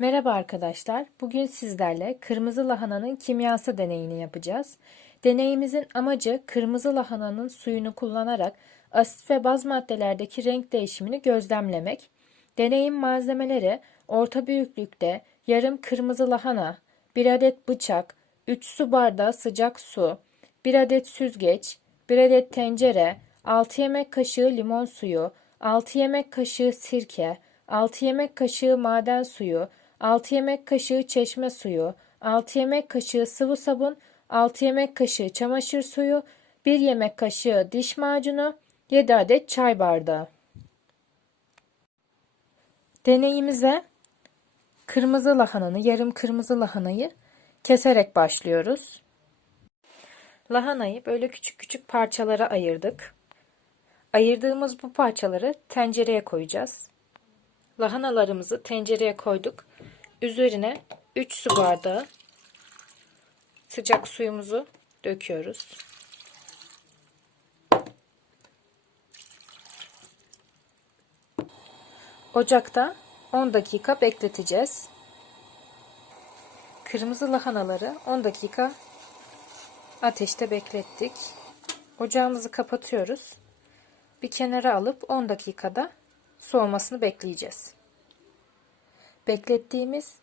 Merhaba arkadaşlar. Bugün sizlerle kırmızı lahananın kimyası deneyini yapacağız. Deneyimizin amacı kırmızı lahananın suyunu kullanarak asit ve baz maddelerdeki renk değişimini gözlemlemek. Deneyim malzemeleri orta büyüklükte yarım kırmızı lahana, 1 adet bıçak, 3 su bardağı sıcak su, 1 adet süzgeç, 1 adet tencere, 6 yemek kaşığı limon suyu, 6 yemek kaşığı sirke, 6 yemek kaşığı maden suyu, 6 yemek kaşığı çeşme suyu, 6 yemek kaşığı sıvı sabun, 6 yemek kaşığı çamaşır suyu, 1 yemek kaşığı diş macunu, 7 adet çay bardağı. Deneyimize kırmızı lahananı, yarım kırmızı lahanayı keserek başlıyoruz. Lahanayı böyle küçük küçük parçalara ayırdık. Ayırdığımız bu parçaları tencereye koyacağız. Lahanalarımızı tencereye koyduk. Üzerine 3 su bardağı sıcak suyumuzu döküyoruz. Ocakta 10 dakika bekleteceğiz. Kırmızı lahanaları 10 dakika ateşte beklettik. Ocağımızı kapatıyoruz. Bir kenara alıp 10 dakikada soğumasını bekleyeceğiz. Beklettiğimiz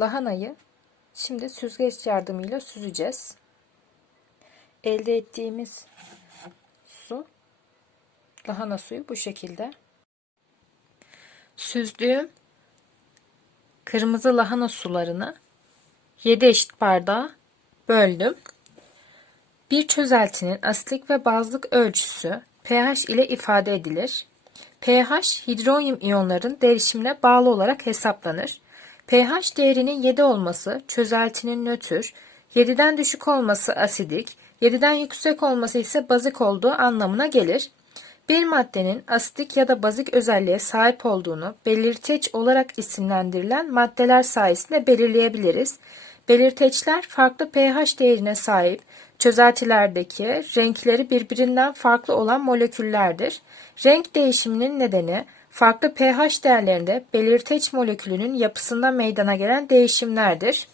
lahanayı şimdi süzgeç yardımıyla süzeceğiz. Elde ettiğimiz su lahana suyu bu şekilde. Süzdüğüm kırmızı lahana sularını 7 eşit bardağa böldüm. Bir çözeltinin asitlik ve bazlık ölçüsü pH ile ifade edilir. pH hidronyum iyonların değişimine bağlı olarak hesaplanır. pH değerinin 7 olması çözeltinin nötr, 7'den düşük olması asidik, 7'den yüksek olması ise bazik olduğu anlamına gelir. Bir maddenin asidik ya da bazik özelliğe sahip olduğunu belirteç olarak isimlendirilen maddeler sayesinde belirleyebiliriz. Belirteçler farklı pH değerine sahip çözeltilerdeki renkleri birbirinden farklı olan moleküllerdir. Renk değişiminin nedeni farklı pH değerlerinde belirteç molekülünün yapısında meydana gelen değişimlerdir.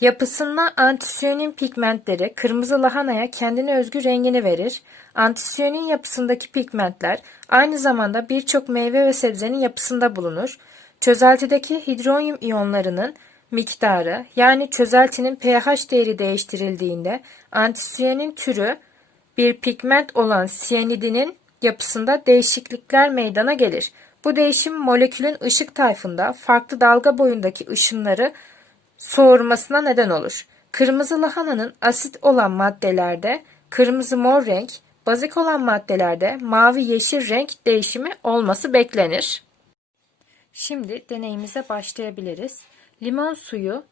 Yapısında antisiyonin pigmentleri kırmızı lahanaya kendine özgü rengini verir. Antisiyonin yapısındaki pigmentler aynı zamanda birçok meyve ve sebzenin yapısında bulunur. Çözeltideki hidronyum iyonlarının miktarı yani çözeltinin pH değeri değiştirildiğinde antisiyanin türü bir pigment olan siyanidinin yapısında değişiklikler meydana gelir. Bu değişim molekülün ışık tayfında farklı dalga boyundaki ışınları soğurmasına neden olur. Kırmızı lahananın asit olan maddelerde kırmızı mor renk, bazik olan maddelerde mavi yeşil renk değişimi olması beklenir. Şimdi deneyimize başlayabiliriz. Limon suyu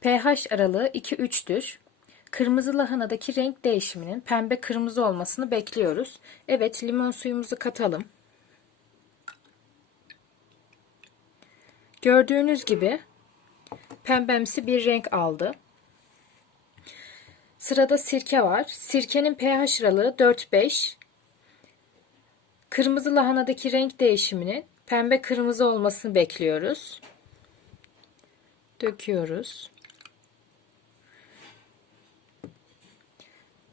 pH aralığı 2-3'tür. Kırmızı lahanadaki renk değişiminin pembe kırmızı olmasını bekliyoruz. Evet limon suyumuzu katalım. Gördüğünüz gibi pembemsi bir renk aldı. Sırada sirke var. Sirkenin pH aralığı 4-5. Kırmızı lahanadaki renk değişiminin pembe kırmızı olmasını bekliyoruz döküyoruz.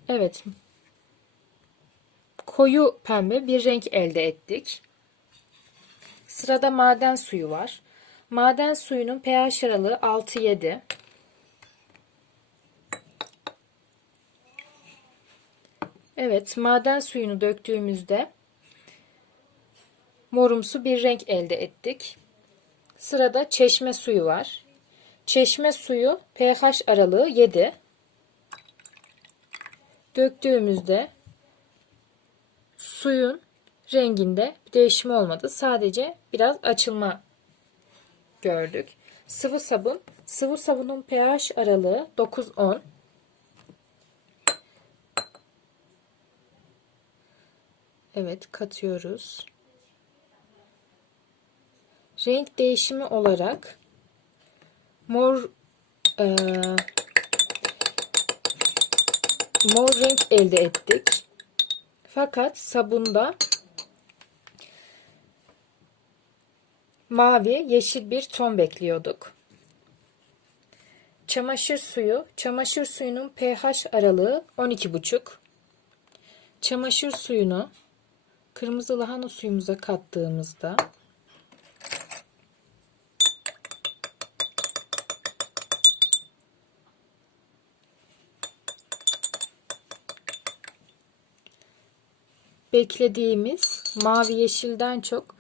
Evet. Koyu pembe bir renk elde ettik. Sırada maden suyu var. Maden suyunun pH aralığı 6-7. Evet, maden suyunu döktüğümüzde morumsu bir renk elde ettik. Sırada çeşme suyu var. Çeşme suyu pH aralığı 7. Döktüğümüzde suyun renginde bir değişim olmadı. Sadece biraz açılma gördük. Sıvı sabun. Sıvı sabunun pH aralığı 9-10. Evet katıyoruz. Renk değişimi olarak mor e, mor renk elde ettik. Fakat sabunda mavi, yeşil bir ton bekliyorduk. Çamaşır suyu, çamaşır suyunun pH aralığı 12,5. Çamaşır suyunu kırmızı lahana suyumuza kattığımızda beklediğimiz mavi yeşilden çok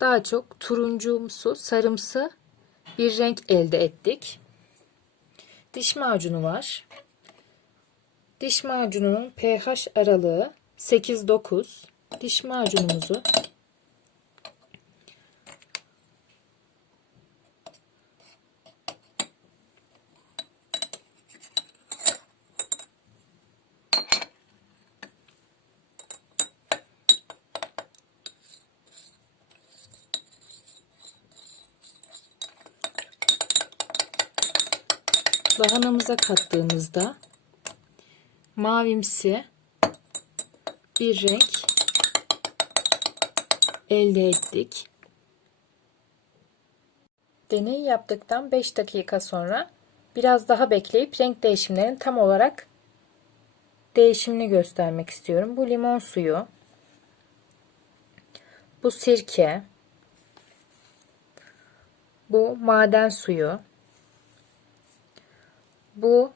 daha çok turuncumsu, sarımsı bir renk elde ettik. Diş macunu var. Diş macununun pH aralığı 8-9. Diş macunumuzu lahanamıza kattığımızda mavimsi bir renk elde ettik. Deney yaptıktan 5 dakika sonra biraz daha bekleyip renk değişimlerinin tam olarak değişimini göstermek istiyorum. Bu limon suyu, bu sirke, bu maden suyu, bu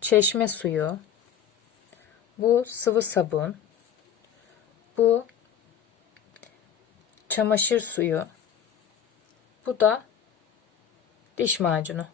çeşme suyu, bu sıvı sabun, bu çamaşır suyu, bu da diş macunu.